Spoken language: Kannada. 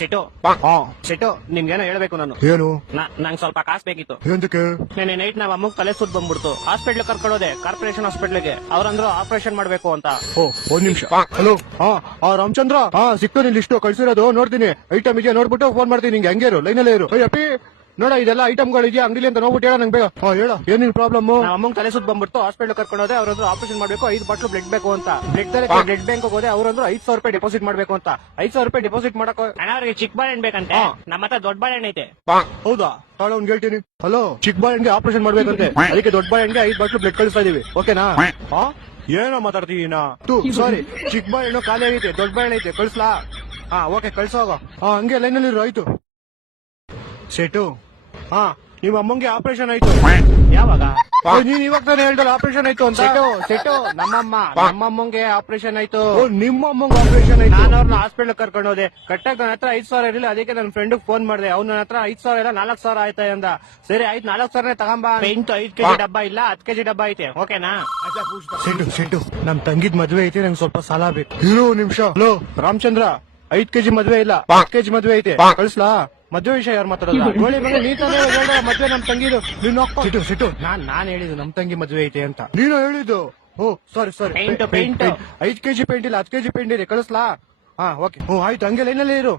ಸಿಟ್ಟು ಹಾ ಸಿಟ್ಟು ನಿಮ್ಗೇನೋ ಹೇಳ್ಬೇಕು ನಾನು. ಏನು ನಂಗೆ ಸ್ವಲ್ಪ ಕಾಸು ಬೇಕಿತ್ತು. ಎಂತಕ್ಕೆ? ನೆನ್ನೆ ನೈಟ್ ನಾವ್ ಅಮ್ಮಗ್ ತಲೆ ಸುತ್ತ ಬಂದ್ಬಿಡ್ತು. ಹಾಸ್ಪಿಟ್ಲ್ ಕರ್ಕೊಳ್ಳೋದೆ, ಕಾರ್ಪೊರೇಷನ್ ಹಾಸ್ಪಿಟ್ಲಿಗೆ. ಅವ್ರಂದ್ರು ಆಪರೇಷನ್ ಮಾಡ್ಬೇಕು ಅಂತ. ಓ ಒಂದ್ ನಿಮಿಷ. ಹಲೋ. ಹಾ ರಾಮಚಂದ್ರ. ಹಾ ಸಿಕ್ತು ನಿನ್ ಲಿಸ್ಟು ಕಳ್ಸಿರೋದು ನೋಡ್ತೀನಿ. ಐಟಮ್ ಇದೆಯಾ ನೋಡ್ಬಿಟ್ಟು ಫೋನ್ ಮಾಡ್ತೀನಿ ನಿಂಗೆ. ಹಂಗೆ ಇರು, ಲೈನಲ್ಲೇ ಇರು. ಅಪ್ಪಿ ನೋಡ ಇದೆಲ್ಲ ಐಟಮ್ಗಳು ಇದೆಯಾ ಅಂಗಡಿಲಿ ಅಂತ ನೋಡ್ಬಿಟ್ಟು ಹೇಳ ನಂಗೆ ಬೇಗ. ಹಾ ಹೇಳ ಏನಿನ್ ಪ್ರಾಬ್ಲಮ್? ನಾವ್ ಅಮ್ಮಂಗ್ ತಲೆ ಸುತ್ತ ಬಂದ್ಬಿಡ್ತು. ಹಾಸ್ಪಿಟ್ಲ್ ಕರ್ಕೊಂಡೋದೆ, ಅವ್ರಂದ್ರು ಆಪರೇಷನ್ ಮಾಡ್ಬೇಕು, 5 ಬಾಟ್ಲು ಬ್ಲಡ್ ಬೇಕು ಅಂತ. ಬ್ಲಡ್ ಬ್ಯಾಂಕ್ ಹೋಗೋದೆ, ಅವ್ರಂದ್ರು 5,000 ರೂಪಾಯಿ ಡೆಪಾಸಿಟ್ ಮಾಡ್ಬೇಕು ಅಂತ. 5,000 ರೂಪಾಯಿ ಡೆಪಾಸಿಟ್ ಮಾಡಕ್ ಅವ್ರಿಗೆ ಚಿಕ್ಕ ಬಾಳೆಹಣ್ಣು ಬೇಕಂತೆ. ನಮ್ಮ ಹತ್ರ ದೊಡ್ಡ ಬಾಳೆಹಣ್ಣು ಐತೆ. ಹೌದಾ? ತಾಳ ಅವ್ನ್ ಹೇಳ್ತೀನಿ. ಹಲೋ, ಚಿಕ್ಕ ಬಾಳೆಹಣ್ಣಿಗೆ ಆಪರೇಷನ್ ಮಾಡ್ಬೇಕಂತೆ, ಅದಕ್ಕೆ ದೊಡ್ಡ ಬಾಳೆಹಣ್ಣಿಗೆ 5 ಬಾಟ್ಲು ಬ್ಲಡ್ ಕಳಿಸ್ತಾ ಇದೀವಿ. ಓಕೆನಾ? ಹಾ ಏನೋ ಮಾತಾಡ್ತೀನಾ? ಸಾರಿ, ಚಿಕ್ಕ ಬಾಳೆಹಣ್ಣು ಖಾಲಿ ಆಗೈತೆ, ದೊಡ್ಡ ಬಾಳೆಹಣ್ಣು ಐತೆ, ಕಳಿಸ್ಲಾ? ಹಾ ಓಕೆ ಕಳ್ಸೋಗ. ಹಾ ಹಂಗೆ ಲೈನಲ್ಲಿ ಇರು. ಆಯ್ತು ಸೆಟು. ಹಾ ನಿಮ್ಮ ಅಮ್ಮಂಗೆ ಆಪರೇಷನ್ ಆಯ್ತು. ಯಾವಾಗ? ನೀನ್ ಇವಾಗ ತಾನೇ ಹೇಳ್ದಲ್ಲ ಆಪರೇಷನ್ ಆಯ್ತು ಅಂತ. ಸೆಟು ನಮ್ಮಮ್ಮಂಗೆ ಆಪರೇಷನ್ ಆಯ್ತು. ನಿಮ್ಮ ಅಮ್ಮಂಗೆ ಆಪರೇಷನ್ ಆಯ್ತು. ನಾನು ಅವ್ರನ್ನ ಹಾಸ್ಪಿಟಲ್ ಕರ್ಕೊಂಡು ಹೋದೆ. ಕರೆಕ್ಟಾಗಿ ನನ್ನ ಹತ್ರ 5,000 ಇರಲಿಲ್ಲ. ಅದಕ್ಕೆ ನನ್ನ ಫ್ರೆಂಡ್ ಫೋನ್ ಮಾಡಿದೆ. ಅವ್ನ ಹತ್ರ 5,000 ಇಲ್ಲ 4,000 ಆಯ್ತಾ ಅಂದ. ಸರಿ ಆಯ್ತು 4,000 ತಗೊಂಬ. ಪೇಂಟ್ 5 ಕೆಜಿ ಡಬ್ಬ ಇಲ್ಲ 10 ಕೆಜಿ ಡಬ್ಬ ಐತೆ. ಓಕೆನಾ? ಸೆಟು ನಮ್ ತಂಗಿದ್ ಮದ್ವೆ ಐತೆ, ನಂಗೆ ಸ್ವಲ್ಪ ಸಾಲ ಬೇಕು. ಇರೋ ನಿಮಿಷ. ಹಲೋ ರಾಮಚಂದ್ರ, 5 ಕೆಜಿ ಮದ್ವೆ ಇಲ್ಲ 10 ಕೆಜಿ ಮದ್ವೆ ಐತೆ, ಕಳಿಸ್ಲಾ? ಮದ್ವೆ ವಿಷಯ ಯಾರು ಮಾತಾಡೋದು? ನೀ ತಾನೇ ಹೇಳ್ದ ಮದ್ವೆ ನಮ್ ತಂಗಿದು. ನೀನು ಸಿಟ್ಟು ನಾನ್ ಹೇಳಿದ್ದು ನಮ್ ತಂಗಿ ಮದ್ವೆ ಐತೆ ಅಂತ. ನೀನು ಹೇಳಿದ್ದು. ಓ ಸಾರಿ ಪೇಂಟ್ 5 ಕೆಜಿ ಪೇಂಟ್ ಇಲ್ಲ 10 ಕೆಜಿ ಪೇಂಟ್ ಇದೆ, ಕಳಿಸ್ಲಾ? ಹಾ ಓಕೆ. ಆಯ್ತು ಹಂಗೆ ಲೈನಲ್ಲೇ ಇರು.